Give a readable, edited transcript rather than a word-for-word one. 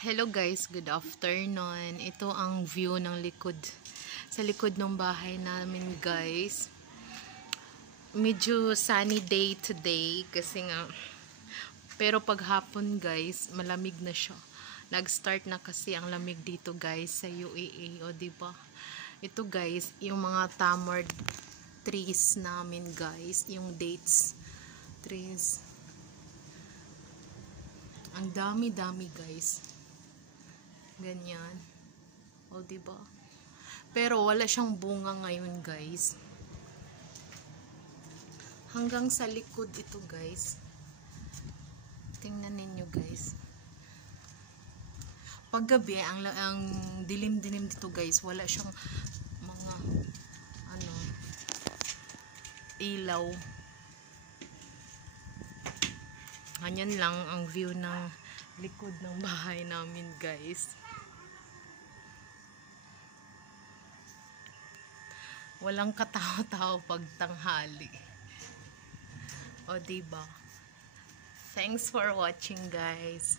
Hello guys, good afternoon. Ito ang view ng likod. Sa likod ng bahay namin guys. Medyo sunny day today kasi nga. Pero paghapon guys, malamig na siya. Nag-start na kasi ang lamig dito guys sa UAE. O diba? Ito guys, yung mga tamarind trees namin guys. Yung dates trees. Ang dami-dami guys. Ganyan. O, diba? Pero wala siyang bunga ngayon, guys. Hanggang sa likod ito, guys. Tingnan ninyo, guys. Paggabi, ang dilim-dilim dito, guys. Wala siyang mga ilaw. Ganyan lang ang view ng likod ng bahay namin, guys. Walang katao-tao pag tanghali. O, diba? Thanks for watching, guys.